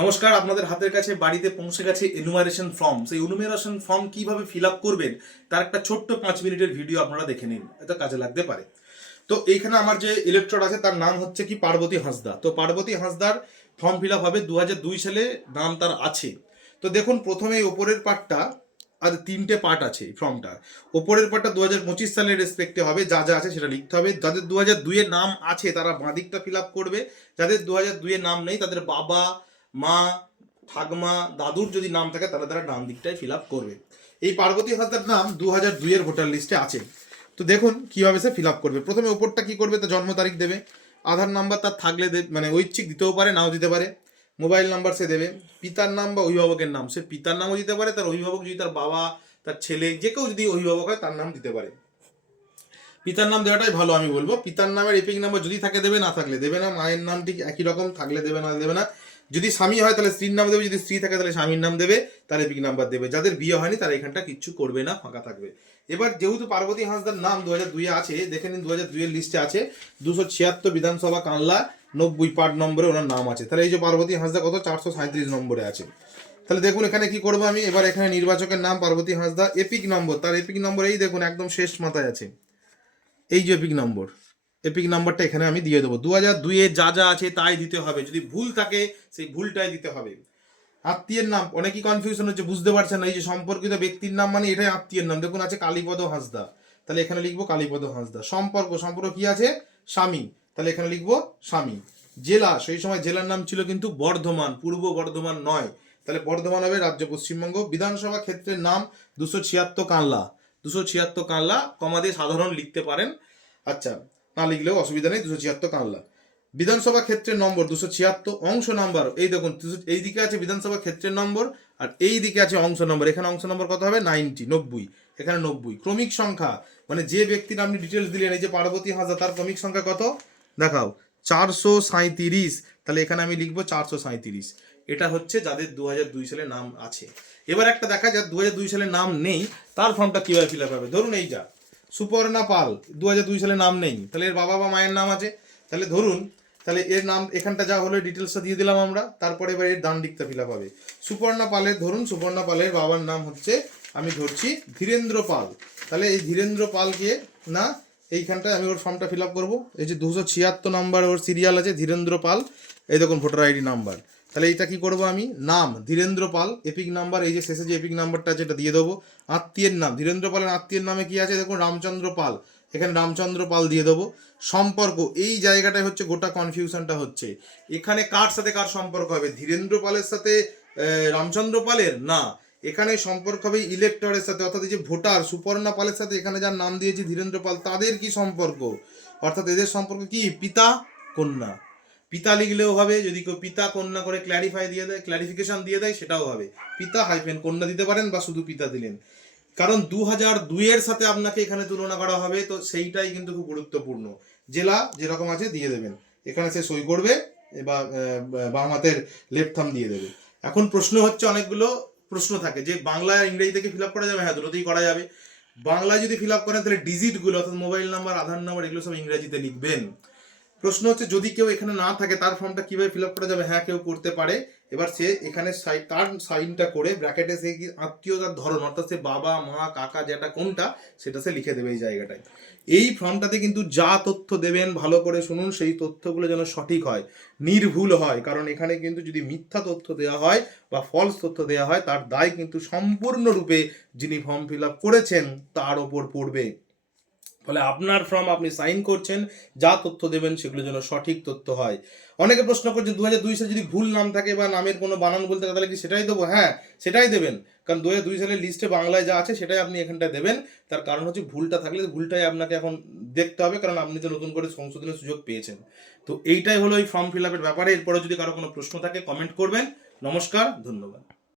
নমস্কার, আপনাদের হাতের কাছে বাড়িতে পৌঁছে গেছে এনুমারেশন ফর্ম। সেই এনুমারেশন ফর্ম কিভাবে ফিল আপ করবেন তার একটা ছোট্ট 5 মিনিটের ভিডিও আপনারা দেখে নিন, এটা কাজে লাগতে পারে। তো এইখানে আমার যে ইলেকট্রড আছে তার নাম হচ্ছে কি পার্বতী হাঁসদা। তো পার্বতী হাঁসদার ফর্ম ফিল আপ হবে 2002 সালে, নাম তার আছে। তো দেখুন, প্রথমে ওপরের পার্টটা, আর 3টে পার্ট আছে এই ফর্মটা। ওপরের পার্টটা 2025 সালের রেসপেক্টে হবে, যা যা আছে সেটা লিখতে হবে। যাদের 2002 এর নাম আছে তারা বাঁ দিকটা ফিল আপ করবে, যাদের 2002 এর নাম নেই তাদের বাবা, মা, ঠাকমা, দাদুর যদি নাম থাকে তাহলে তারা ডান দিকটাই ফিল আপ করবে। এই পার্বতী হাঁসদার নাম 2002 এর ভোটার লিস্টে আছে। তো দেখুন কিভাবে সে ফিল আপ করবে। প্রথমে ওপরটা কি করবে, তার জন্ম তারিখ দেবে, আধার নাম্বার তার থাকলে মানে ঐচ্ছিক দিতেও পারে, নাও দিতে পারে, মোবাইল নাম্বার সে দেবে, পিতার নাম বা অভিভাবকের নাম, সে পিতার নামও দিতে পারে, তার অভিভাবক যদি তার বাবা, তার ছেলে, যে কেউ যদি অভিভাবক হয় তার নাম দিতে পারে। পিতার নাম দেওয়াটাই ভালো আমি বলবো। পিতার নামের এপিক নাম্বার যদি থাকে দেবে, না থাকলে দেবে না। মায়ের নাম ঠিক একই রকম, থাকলে দেবে, না দেবে না। যদি স্বামী হয় তাহলে স্ত্রীর নাম দেবে, যদি স্ত্রী থাকে তাহলে স্বামীর নাম দেবে, তার এপিক নাম্বার দেবে। যাদের বিয়ে হয়নি তারা এখানটা কিচ্ছু করবে না, ফাঁকা থাকবে। এবার যেহেতু পার্বতী হাঁসদার নাম 2002 আছে, দেখে নিন 2002 এর লিস্টে আছে 276 বিধানসভা কানলা 90 পার্ট নম্বরে ওনার নাম আছে। তাহলে এই যে পার্বতী হাঁসদা কত 437 নম্বরে আছে। তাহলে দেখুন এখানে কি করবো আমি, এবার এখানে নির্বাচকের নাম পার্বতী হাঁসদা, এপিক নম্বর, তার এপিক নম্বর এই দেখুন একদম শেষ মাথায় আছে, এই যে এপিক নাম্বারটা এখানে আমি দিয়ে দেবো। 2002 এ যা যা আছে তাই দিতে হবে, যদি ভুল থাকে সেই ভুলটাই দিতে হবে। আত্মীয়ের নাম অনেকই কনফিউশন হচ্ছে, বুঝতে পারছেন না। এই যে সম্পর্কিত ব্যক্তির নাম মানে এটাই আত্মীয়ের নাম। দেখুন আছে কালীপদ হাঁসদা, তাহলে এখানে লিখবো কালীপদ হাঁসদা। সম্পর্ক কি আছে, স্বামী, তাহলে এখানে লিখবো স্বামী। জেলা, সেই সময় জেলার নাম ছিল কিন্তু বর্ধমান, পূর্ব বর্ধমান নয়, তাহলে বর্ধমান হবে, রাজ্য পশ্চিমবঙ্গ। বিধানসভা ক্ষেত্রের নাম 276 কানলা, 276 কানলা, কমা দিয়ে সাধারণ লিখতে পারেন, আচ্ছা না লিখলেও অসুবিধা নেই, 276 কানলা। বিধানসভা ক্ষেত্রের নম্বর 276, অংশ নাম্বার এই দেখুন, এই দিকে আছে বিধানসভা ক্ষেত্রের নম্বর, আর এই দিকে আছে অংশ নম্বর। এখানে অংশ নম্বর কত হবে, 90, এখানে 90। ক্রমিক সংখ্যা মানে যে ব্যক্তির আপনি ডিটেলস দিলেন, এই যে পার্বতী হাঁসদা, তার ক্রমিক সংখ্যা কত দেখাও, 437, তাহলে এখানে আমি লিখবো 437। এটা হচ্ছে যাদের 2002 সালে নাম আছে। এবার একটা দেখা যাক 2002 সালে নাম নেই, তার ফর্মটা কিভাবে ফিল আপ হবে। ধরুন এই যা সুপর্ণা পাল, 2002 সালে নাম নেই, তাহলে এর বাবা বা মায়ের নাম আছে, তাহলে ধরুন, তাহলে এর নাম এখানটা যা হলো ডিটেলসটা দিয়ে দিলাম আমরা। তারপরে এবার এর ডান দিকটা ফিল আপ হবে। সুপর্ণা পালের, ধরুন সুপর্ণা পালের বাবার নাম হচ্ছে, আমি ধরছি ধীরেন্দ্র পাল, তাহলে এই ধীরেন্দ্র পালকে না এইখানটায় আমি ওর ফর্মটা ফিল আপ করবো। এই যে 276 নাম্বার ওর সিরিয়াল আছে, ধীরেন্দ্র পাল, এই দেখুন ভোটার আইডি নাম্বার। তাহলে এইটা কি করবো আমি, নাম ধীরেন্দ্র পাল, এপিক নাম্বার এই যে শেষে যে এপিক নাম্বারটা আছে এটা দিয়ে দেবো। আত্মীয়ের নাম, ধীরেন্দ্র পালের আত্মীয়ের নামে কি আছে দেখুন, রামচন্দ্র পাল, এখানে রামচন্দ্র পাল দিয়ে দেবো। সম্পর্ক, এই জায়গাটায় হচ্ছে গোটা কনফিউশনটা হচ্ছে, এখানে কার সাথে কার সম্পর্ক হবে, ধীরেন্দ্র পালের সাথে রামচন্দ্র পালের, না, এখানে সম্পর্ক হবে ইলেক্টরের সাথে, অর্থাৎ এই যে ভোটার সুপর্ণা পালের সাথে এখানে যার নাম দিয়েছি ধীরেন্দ্র পাল, তাদের কি সম্পর্ক, অর্থাৎ এদের সম্পর্ক কি পিতা কন্যা। পিতা লিখলেও হবে, যদি কেউ পিতা কন্যা করে ক্ল্যারিফিকেশন দিয়ে দেয় সেটাও হবে। পিতা হাইফেন কন্যা দিতে পারেন, বা শুধু পিতা দিলেন, কারণ 2002 এর সাথে আপনাকে এখানে তুলনা করা হবে, তো সেইটাই কিন্তু খুব গুরুত্বপূর্ণ। জেলা যেরকম আছে দিয়ে দেবেন, এখানে সে সই করবে, বা বাম হাতের লেফট থাম দিয়ে দেবে। এখন প্রশ্ন হচ্ছে, অনেকগুলো প্রশ্ন থাকে যে বাংলা আর ইংরেজি থেকে ফিল আপ করা যাবে, হ্যাঁ দুটোতেই করা যাবে। বাংলায় যদি ফিল আপ করেন তাহলে ডিজিটগুলো, অর্থাৎ মোবাইল নাম্বার, আধার নাম্বার, এগুলো সব ইংরেজিতে লিখবেন। প্রশ্ন হচ্ছে যদি কেউ এখানে না থাকে তার ফর্মটা কিভাবে ফিল আপ করা যাবে, হ্যাঁ কেউ করতে পারে। এবার সে এখানে তার সাইনটা করে ব্র্যাকেটে সে কি আত্মীয়তার ধরন, অর্থাৎ সে বাবা, মা, কাকা, যেটা কোনটা সেটা সে লিখে দেবে এই জায়গাটায়। এই ফর্মটাতে কিন্তু যা তথ্য দেবেন ভালো করে শুনুন, সেই তথ্যগুলো যেন সঠিক হয়, নির্ভুল হয়, কারণ এখানে কিন্তু যদি মিথ্যা তথ্য দেওয়া হয় বা ফলস তথ্য দেওয়া হয় তার দায় কিন্তু সম্পূর্ণরূপে যিনি ফর্ম ফিল আপ করেছেন তার ওপর পড়বে। ফলে আপনার ফর্ম আপনি সাইন করছেন, যা তথ্য দেবেন সেগুলো যেন সঠিক তথ্য হয়। অনেকে প্রশ্ন করছে 2002 সালে যদি ভুল নাম থাকে বা নামের কোনো বানান বলতে থাকে তাহলে কি সেটাই দেবো, হ্যাঁ সেটাই দেবেন, কারণ 2002 সালের লিস্টে বাংলায় যা আছে সেটাই আপনি এখানটা দেবেন। তার কারণ হচ্ছে ভুলটা থাকলে ভুলটাই আপনাকে এখন দেখতে হবে, কারণ আপনি তো নতুন করে সংশোধনের সুযোগ পেয়েছেন। তো এইটাই হলো এই ফর্ম ফিল আপের ব্যাপারে। এরপরে যদি কারো কোনো প্রশ্ন থাকে কমেন্ট করবেন। নমস্কার, ধন্যবাদ।